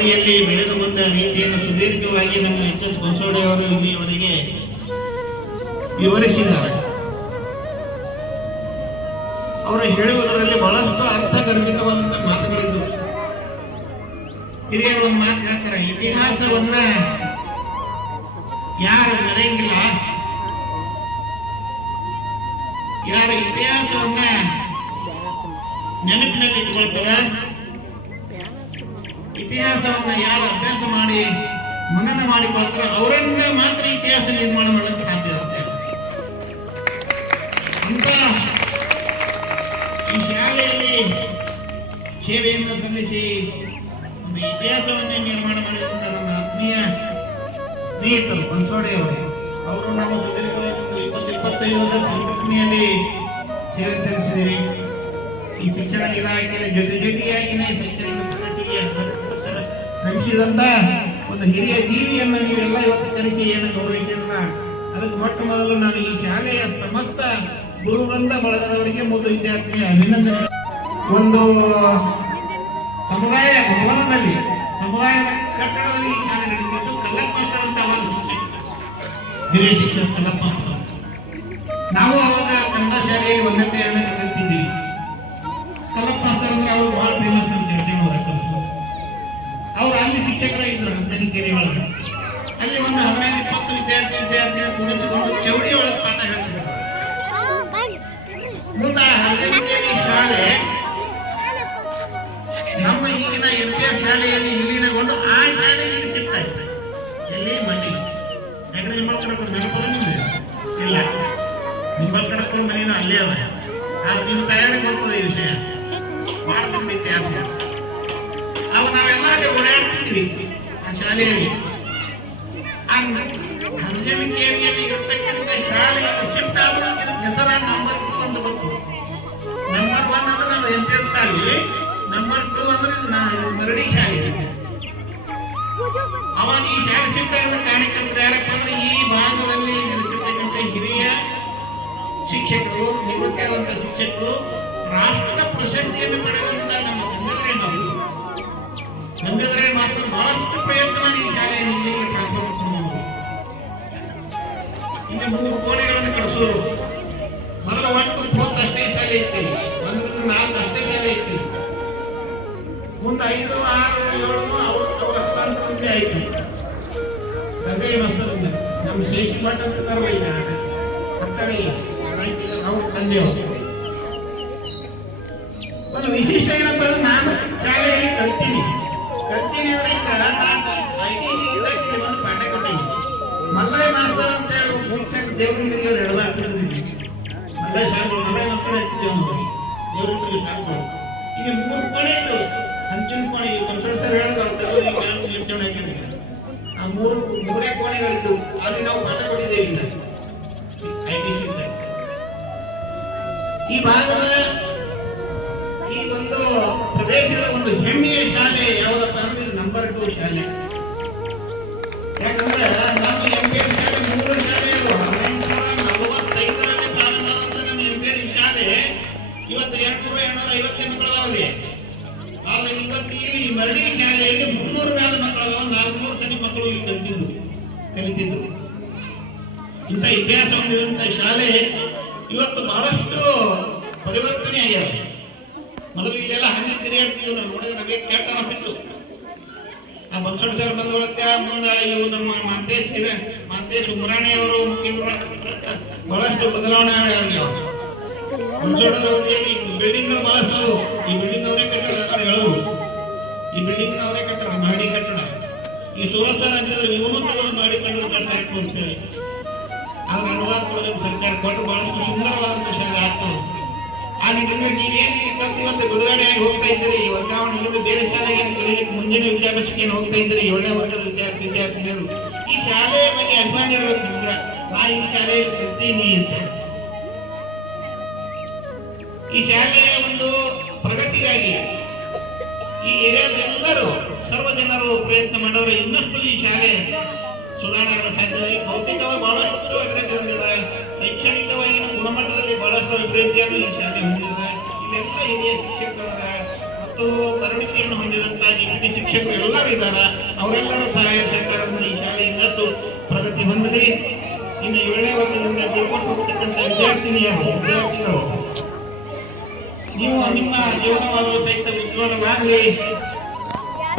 ಹಾದಿಯಲ್ಲಿ ಬೆಳೆದು ಬಂದ ರೀತಿಯನ್ನು ಸುದೀರ್ಘವಾಗಿ ನಮ್ಮ ಎಚ್ ಎಸ್ ಬಸವಡೆ ಅವರು ಇಲ್ಲಿಯವರೆಗೆ ವಿವರಿಸಿದ್ದಾರೆ. ಅವರು ಹೇಳುವುದರಲ್ಲಿ ಬಹಳಷ್ಟು ಅರ್ಥಗರ್ಭಿತವಾದಂತಹ ಮಾತುಗಳಿದ್ದು, ಹಿರಿಯರು ಒಂದು ಮಾತು ಹೇಳ್ತಾರೆ, ಇತಿಹಾಸವನ್ನ ಯಾರು ಮರೆಯಂಗಿಲ್ಲ. ಯಾರು ಇತಿಹಾಸವನ್ನ ನೆನಪಿನಲ್ಲಿ ಇಟ್ಕೊಳ್ತಾರ ಇತಿಹಾಸವನ್ನ ಯಾರು ಅಭ್ಯಾಸ ಮಾಡಿ ಮನನ ಮಾಡಿಕೊಳ್ತಾರೆ ಅವರಿಂದ ಮಾತ್ರ ಇತಿಹಾಸ ನಿರ್ಮಾಣ ಮಾಡಲು ಸಾಧ್ಯ ಇರುತ್ತೆ. ಅಂತ ಈ ಶಾಲೆಯಲ್ಲಿ ಸೇವೆಯನ್ನು ಸಲ್ಲಿಸಿ ಒಂದು ಇತಿಹಾಸವನ್ನೇ ನಿರ್ಮಾಣ ಮಾಡಿದಂತ ನನ್ನ ಆತ್ಮೀಯ ಸ್ನೇಹಿತರು ಬನ್ಸೋಡೆ ಅವರು. ಅವರು ನಾವು ಸುದೀರ್ಘವಾಗಿ ಇಪ್ಪತ್ತು, ಇಪ್ಪತ್ತೈದು ವರ್ಷ ಸಂಘಟನೆಯಲ್ಲಿ ಸೇವೆ ಸಲ್ಲಿಸಿದ್ದೀರಿ ಈ ಶಿಕ್ಷಣ ಇಲಾಖೆಯ ಜೊತೆ ಜೊತೆಯಾಗಿನೇ ಶೈಕ್ಷಣಿಕ ಶ್ರಮಿಸಿದಂತ ಒಂದು ಹಿರಿಯ ಜೀವಿಯನ್ನು ನೀವೆಲ್ಲ ಇವತ್ತು ಕರೆಸಿ ಏನು ಗೌರವಿಸಿರಲ್ಲ ಅದಕ್ಕೆ ಮೊಟ್ಟ ಮೊದಲು ನಾನು ಈ ಶಾಲೆಯ ಸಮಸ್ತ ಗುರುವೃಂದ ಬಳಗದವರಿಗೆ ಮತ್ತು ವಿದ್ಯಾರ್ಥಿ ಅಭಿನಂದನೆ. ಒಂದು ಸಮುದಾಯ ಭವನದಲ್ಲಿ ಸಮುದಾಯದ ಕಟ್ಟಡದಲ್ಲಿ ಈ ಶಾಲೆ ನಡೀತಿತ್ತು ಕಲ್ಲಪ್ಪ ಸರ್ ಅಂತ ಹಿರಿಯ ಶಿಕ್ಷಕ ನಾವು ಅವಾಗ ಕನ್ನಡ ಶಾಲೆಯಲ್ಲಿ ಒಂದನೇ, ಎರಡನೇ ಇಪ್ಪತ್ತು ವಿದ್ಯಾರ್ಥಿ ವಿದ್ಯಾರ್ಥಿಗಳ ಕೂರಿಸಿಕೊಂಡು ಚೌಡಿ ಒಳಗೆ ಪಾಠ ಶಾಲೆ. ನಮ್ಮ ಈಗಿನ ಎಲ್ ಶಾಲೆಯಲ್ಲಿ ವಿಲೀನಗೊಂಡು ಆ ಶಾಲೆಗೆ ಶಿಫ್ಟ್ ಆಯ್ತು. ಎಲ್ಲಿ? ಮನೆ ಯಾಕಂದ್ರೆ ನಿಂಬಳ್ಕರಪ್ಪರ ನೆನಪದ ನಿಮ್ಗೆ ಇಲ್ಲ. ನಿಂಬಳ್ಕರಪ್ಪರ ಮನೇನು ಅಲ್ಲೇ ಅದ ಆದ್ರೆ ನಿಮ್ಮ ತಯಾರಿ ಬರ್ತದೆ ಈ ವಿಷಯ. ಭಾರತದ ಇತಿಹಾಸ. ಅವಾಗ ನಾವೆಲ್ಲ ಓಡಾಡ್ತಿದ್ವಿ ಆ ಶಾಲೆಯಲ್ಲಿ. ಆ ಹರಿಜನಕೇರಿಯಲ್ಲಿ ಇರತಕ್ಕಂಥ ಶಾಲೆ ಶಿಫ್ಟ್ ಆದ್ರೂ ಇದಕ್ಕೆ ಹೆಸರ ನಂಬರ್ ಟೂ ಅಂತ ಬರ್ತದೆ. ನಂಬರ್ ಒನ್ ಅಂದ್ರೆ ನಾವು ಎಂ ಶಾಲೆ ನಂಬರ್ ಟೂ ಅಂದ್ರೆ ಮರಡಿ ಶಾಲೆ. ಅವಾಗ ಈ ಶಾಲೆ ಶಿಫ್ಟ್ ಆಗಿದ ಕಾರ್ಯಕರ್ತರು ಯಾರಪ್ಪ ಅಂದ್ರೆ ಈ ಭಾಗದಲ್ಲಿ ನೆಲೆಸಿರ್ತಕ್ಕಂಥ ಹಿರಿಯ ಶಿಕ್ಷಕರು ನಿವೃತ್ತಿ ಶಿಕ್ಷಕರು ರಾಷ್ಟ್ರ ಪ್ರಶಸ್ತಿಯನ್ನು ಪಡೆದಂತ ನಮ್ಮ ಗಂಗಾಧರ ಮಾಸ್ತರು ಗಂಗಾಧರ ಬಹಳಷ್ಟು ಪ್ರಯತ್ನ ಮಾಡಿ ಈ ಶಾಲೆಯನ್ನು ಮೂರು ಕೋಣೆಗಳನ್ನು ಕಳಿಸೋರು ಮೊದಲ ಒಟ್ಟು ಫೋರ್ತ್ ಅಷ್ಟೇ ಶಾಲೆ ಇತ್ತು. ಒಂದರಿಂದ ನಾಲ್ಕು ಅಷ್ಟೇ ಶಾಲೆ ಇತ್ತು. ಮುಂದೆ ಐದು, ಆರು, ಏಳು ಅವರು ಅವರ ಹಸ್ತಾಂತರದಿಂದ ಆಯ್ತು. ಗಂಗೈ ಮಸ್ತರಿಂದ ನಮ್ಮ ಶೇಷಿ ಮಠ ಅಂತ ತರಲಿಲ್ಲ ಈಗ. ನಾವು ತಂದೆಯವರು. ಒಂದು ವಿಶಿಷ್ಟ ಏನಪ್ಪ ಅಂದ್ರೆ ನಾನು ಶಾಲೆಯಲ್ಲಿ ಕಲ್ತೀನಿ. ಕಲ್ತೀನಿ ಅಂದ್ರೆ ಈಗ ನಾನು ಐ ಟಿ ಇಲಾಖೆಯಲ್ಲಿ ಬಂದು ಪಾಠ ಕೊಟ್ಟೀನಿ ಮಲ್ಲಯ್ಯ ಮಾಸ್ತರ್ ಅಂತ ಹೇಳಿ ಮುಂಚೆ ದೇವರಿಗೆ ಅವ್ರು ಎಳೆದಾಡ್ತಿದ್ರು ಮಲ್ಲಯ್ಯ ಶಾಲೆ ಮಲ್ಲಯ್ಯ ಮಾಸ್ತರ್ ಹಚ್ಚಿದ್ದೇವೆ ದೇವರಿಗೆ ಶಾಲೆಗಳು ಈಗ ಮೂರು ಕೋಣೆ ಇತ್ತು ಹಂಚಿನ ಕೋಣೆ, ಈ ಕನ್ಸಲ್ಟ್ ಸರ್ ಹೇಳಿದ್ರು, ಅವ್ರು ಈಗ ಆ ಮೂರು, ಮೂರೇ ಕೋಣೆಗಳಿದ್ದು ಅಲ್ಲಿ ನಾವು ಪಾಠ ಕೊಟ್ಟಿದ್ದೇವೆ ಇಲ್ಲ. ಐ ಟಿ ಈ ಭಾಗದ ಈ ಒಂದು ಪ್ರದೇಶದ ಒಂದು ಹೆಮ್ಮೆಯ ಶಾಲೆ ಯಾವುದಪ್ಪ ಅಂದ್ರೆ ನಂಬರ್ ಟು ಶಾಲೆ. ಯಾಕಂದ್ರೆ ನಮ್ಮ ಎಂ ಪಿ ಶಾಲೆ ಮೂರು ಶಾಲೆ ಇರುವ. ಹದಿನೆಂಟುನೂರ ನಲವತ್ತೈದರಲ್ಲಿ ಪ್ರಾರಂಭ ಆದಂತ ನಮ್ಮ ಎಂ ಪಿ ಶಾಲೆ ಇವತ್ತು ಎರಡ್ನೂರ ಆದ್ರೆ ಮರಳಿ ಶಾಲೆಯಲ್ಲಿ ಮುನ್ನೂರು ಮೇಲೆ ಮಕ್ಕಳದಾವ. ಜನ ಮಕ್ಕಳು ಇಲ್ಲಿ ಇಂಥ ಇತಿಹಾಸ ಶಾಲೆ ಇವತ್ತು ಬಹಳಷ್ಟು ಪರಿವರ್ತನೆ ಆಗ್ಯಾವ ಮೊದಲು ಇಲ್ಲೆಲ್ಲ ಹಂಗೆ ತಿರುಗಾಡ್ತಿದ್ವು. ನಾವು ನೋಡಿದ್ರೆ ನಮಗೆ ಕೆಟ್ಟ ಅನಿಸಿತ್ತು. ಆ ಬಸವಣ್ಣ ಸರ್ ಬಂದ ಮುಂದೆ ಇವು ನಮ್ಮ ಮಾಂತೇಶ್ ಮಾಂತೇಶ್ ಉಮರಾಣಿ ಅವರು ಮುಖ್ಯಮಂತ್ರಿ ಬಹಳಷ್ಟು ಬದಲಾವಣೆ ಆಗ್ಯಾವ ಬಿಲ್ಡಿಂಗ್ ಬಹಳಷ್ಟು ಈ ಬಿಲ್ಡಿಂಗ್ ಅವರೇ ಹೇಳೋರು ಈ ಬಿಲ್ಡಿಂಗ್ ಅವರೇ ಕಟ್ಟಡ ಮಾಡಿ ಕಟ್ಟಡ. ಈ ಸೂರತ್ ಸರ್ ಅಂತಿದ್ರು ಇವನು ಮಾಡಿ ಕಟ್ಟಡ ಕಟ್ಟ ಹಾಕು ಅಂತ ಹೇಳಿ ಆದ್ರೆ ಅನುದಾನ ಸರ್ಕಾರ ಕೊಟ್ಟು ಇವತ್ತು ಬಿಡುಗಡೆಯಾಗಿ ಹೋಗ್ತಾ ಇದ್ದೀರಿ, ಈ ವರ್ಗಾವಣೆಯಿಂದ ಬೇರೆ ಶಾಲೆಗೆ ಕಲಿಯಲಿಕ್ಕೆ ಮುಂದಿನ ವಿದ್ಯಾಭ್ಯಾಸಕ್ಕೆ ಏನು ಹೋಗ್ತಾ ಇದ್ದೀರಿ ಏಳನೇ ವರ್ಗದ ವಿದ್ಯಾರ್ಥಿ ವಿದ್ಯಾರ್ಥಿನಿಯರು. ಈ ಶಾಲೆಯ ಬಗ್ಗೆ ಅಭಿಮಾನ ಇರಬೇಕು ನಿಮ್ಗೆ. ನಾ ಈ ಶಾಲೆಯಲ್ಲಿ ಕಲ್ತೀನಿ ಅಂತ. ಈ ಶಾಲೆಯ ಒಂದು ಪ್ರಗತಿಗಾಗಿ ಈ ಏರಿಯಾದೆಲ್ಲರೂ ಸರ್ವ ಜನರು ಪ್ರಯತ್ನ ಮಾಡೋರು ಇನ್ನಷ್ಟು ಈ ಶಾಲೆ ಸುಧಾರಣೆ ಸಾಧ್ಯತೆ ಭೌತಿಕವಾಗಿ ಬಹಳಷ್ಟು ಅಭಿವೃದ್ಧಿ ಹೊಂದಿದೆ. ಶೈಕ್ಷಣಿಕವಾಗಿ ಗುಣಮಟ್ಟದಲ್ಲಿ ಬಹಳಷ್ಟು ಅಭಿವೃದ್ಧಿಯನ್ನು ಈ ಶಾಲೆ ಹೊಂದಿದೆ. ಇಲ್ಲೆಲ್ಲ ಹಿರಿಯ ಶಿಕ್ಷಕರ ಮತ್ತು ಪರಿಣತಿಯನ್ನು ಹೊಂದಿದಂತಹ ಡಿಪ್ಯೂಟಿ ಶಿಕ್ಷಕರು ಎಲ್ಲರೂ ಇದ್ದಾರೆ. ಅವರೆಲ್ಲರ ಸಹಾಯ ಸಹಕಾರದಿಂದ ಈ ಶಾಲೆ ಇನ್ನಷ್ಟು ಪ್ರಗತಿ ಹೊಂದಲಿ ಇನ್ನು ಏಳನೇ ವರ್ಗದಿಂದ ಬೀಳ್ಕೊಂಡು ಹೋಗ್ತಕ್ಕಂಥ ವಿದ್ಯಾರ್ಥಿನಿಯರು ವಿದ್ಯಾರ್ಥಿಗಳು, ನೀವು ನಿಮ್ಮ ಜೀವನವಾದ ಸಹಿತ ಉಜ್ವಲವಾಗಲಿ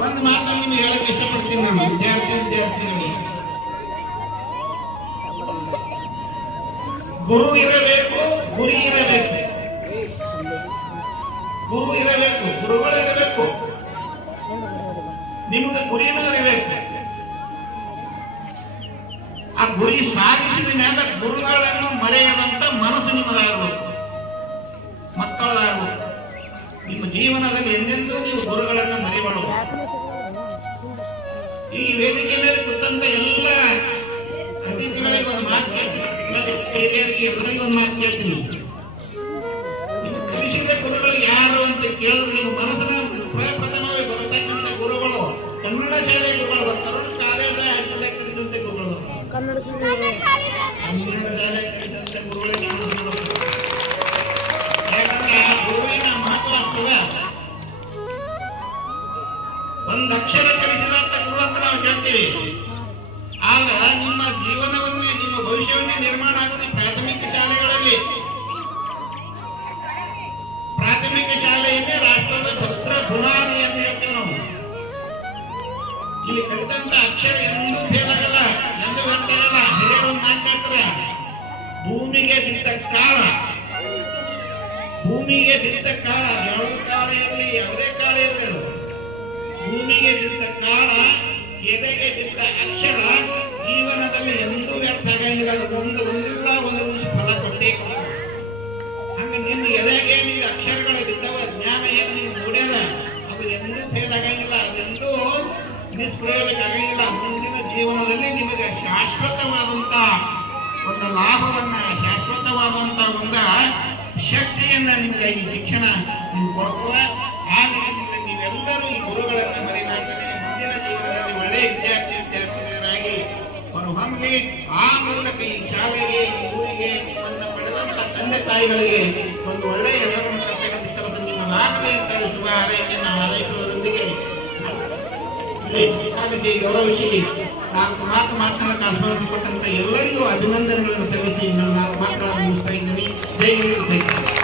ಒಂದು ಮಾತನ್ನು ನಿಮಗೆ ಹೇಳಕ್ಕೆ ಇಷ್ಟಪಡ್ತೀನಿ ನಾನು, ವಿದ್ಯಾರ್ಥಿ ವಿದ್ಯಾರ್ಥಿಗಳಿಗೆ. ಗುರು ಇರಬೇಕು, ಗುರಿ ಇರಬೇಕು. ಗುರು ಇರಬೇಕು, ಗುರುಗಳು ಇರಬೇಕು. ನಿಮಗೆ ಗುರಿನೂ ಇರಬೇಕು? ಆ ಗುರಿ ಸಾಧಿಸಿದ ಮೇಲೆ ಗುರುಗಳನ್ನು ಮರೆಯದಂತ ಮನಸ್ಸು ನಿಮ್ಮದಾಗಬೇಕು. ಮಕ್ಕಳದಾಗಬೇಕು. ನಿಮ್ಮ ಜೀವನದಲ್ಲಿ ಎಂದೆಂದೂ ನೀವು ಗುರುಗಳನ್ನು ಮರಿಬಾರದು. ಈ ವೇದಿಕೆ ಮೇಲೆ ಕೂತಂತ ಎಲ್ಲ ಅತಿಥಿಗಳಿಗೆ ಒಂದು ಮಾತು ಕೇಳ್ತೀನಿ ಎಲ್ಲರಿಗೂ ಒಂದು ಮಾತು ಕೇಳ್ತೀನಿ ಅಂತ ಕೇಳಿದ್ರೆ ನಿಮ್ಮ ಮನಸ್ಸಿನ ಪ್ರಪ್ರಥಮವಾಗಿ ಬರತಕ್ಕಂಥ ಗುರುಗಳು ಕನ್ನಡ ಶಾಲೆ ಗುರುಗಳು ಬರ್ತಾರೆ ಕಾಲೇಜ ಹೈಸ್ಕೂಲ್ ಕಲಿಸಿದಂತೆ ಗುರುಗಳು. ಕನ್ನಡ ಶಾಲೆ ಕಲಿಸಿದಂತೆ ಗುರುಗಳೇ. ಯಾಕಂದ್ರೆ ಆ ಗುರುವಿನ ಮಹತ್ವ ಆಗ್ತದೆ ಒಂದು ಅಕ್ಷರ ಕಲಿಸಿದಂತ ಗುರು ಅಂತ ನಾವು ಹೇಳ್ತೀವಿ ಆದ್ರೆ ನಿಮ್ಮ ಜೀವನವನ್ನೇ ನಿಮ್ಮ ಭವಿಷ್ಯವನ್ನೇ ನಿರ್ಮಾಣ ಆಗೋದು ಪ್ರಾಥಮಿಕ ಶಾಲೆಗಳಲ್ಲಿ ರಾಷ್ಟ್ರದ ಭದ್ರ ಭುವಾನಿ ಅಂತ ಹೇಳ್ತೇವೆ ನಾವು. ಇಲ್ಲಿ ಕಲಿತಂತ ಅಕ್ಷರ ಎಂದೂ ಫೇಲ್ ಆಗಲ್ಲ ಎಂದು ವ್ಯರ್ಥ ಆಗಲ್ಲ ಹಿರಿಯರು ಒಂದು ಭೂಮಿಗೆ ಬಿದ್ದ ಕಾಳ. ಭೂಮಿಗೆ ಬಿದ್ದ ಕಾಳ ಜೋಳದ ಕಾಳ ಇರಲಿ, ಯಾವುದೇ ಕಾಳ ಇರಲಿ. ಭೂಮಿಗೆ ಬಿದ್ದ ಕಾಳ, ಎದೆಗೆ ಬಿದ್ದ ಅಕ್ಷರ, ಜೀವನದಲ್ಲಿ ಎಂದೂ ವ್ಯರ್ಥ ಆಗಂಗಿಲ್ಲ ಅದು ಒಂದು, ಒಂದಿಲ್ಲ ಒಂದು ನಿಮಿಷ ಫಲ ಕೊಟ್ಟೇ ಕೊಡ ಹಂಗ ನಿಮ್ಮ ಎದೆಗೆ ನೀವು ಅಕ್ಷರಗಳ ಜ್ಞಾನ ಏನು ನೀವು ಮೂಡ್ಯದ ಅದು ಎಂದೂ ಫೇಲ್ ಆಗಂಗಿಲ್ಲ, ಅದೆಂದೂ ಮುಂದಿನ ಜೀವನದಲ್ಲಿ ನಿಮಗೆ ಶಾಶ್ವತವಾದಂತ ಒಂದು ಲಾಭವನ್ನ ಶಾಶ್ವತವಾದಂತ ಒಂದು ಶಕ್ತಿಯನ್ನ ನಿಮಗೆ ಈ ಶಿಕ್ಷಣ ನೀವು ಕೊಡ್ತದೆ. ಆದರೆ ನೀವೆಲ್ಲರೂ ಈ ಗುರುಗಳನ್ನ ಮರಿಲಾರ್ದೇ ಮುಂದಿನ ಜೀವನದಲ್ಲಿ ಒಳ್ಳೆಯ ವಿದ್ಯಾರ್ಥಿ, ವಿದ್ಯಾರ್ಥಿನಿಯರಾಗಿ ಹೊರಹೊಮ್ಮಲಿ ಆ ಮೂಲಕ ಈ ಶಾಲೆಗೆ, ಈ ಊರಿಗೆ ನಿಮ್ಮನ್ನ ಪಡೆದಂಥ ತಂದೆ ತಾಯಿಗಳಿಗೆ ಒಂದು ಒಳ್ಳೆಯ ಹೆಸರನ್ನು ತರ್ತಕ್ಕಂಥ ಕೆಲಸ ನಿಮ್ಮದಾಗಲಿ ಅಂತ ಹೇಳಿ ಶುಭ ಹಾರೈಕೆಯನ್ನು ಹಾರೈಸುವುದರೊಂದಿಗೆ ಕಾಲೇಜಿಗೆ ಗೌರವಿಸಿ ನಾಲ್ಕು ಮಾತು ಮಾತನಾಡಕ್ಕೆ ಆಸ್ವಾದ ಕೊಟ್ಟಂತ ಎಲ್ಲರಿಗೂ ಅಭಿನಂದನೆಗಳನ್ನು ಸಲ್ಲಿಸಿ ನನ್ನ ನಾಲ್ಕು ಮಾತುಗಳನ್ನು ಮುಗಿಸ್ತಾ ಇದ್ದೀನಿ ಜೈ ಹಿಂದ್ ಜೈ ಕರ್ನಾಟಕ.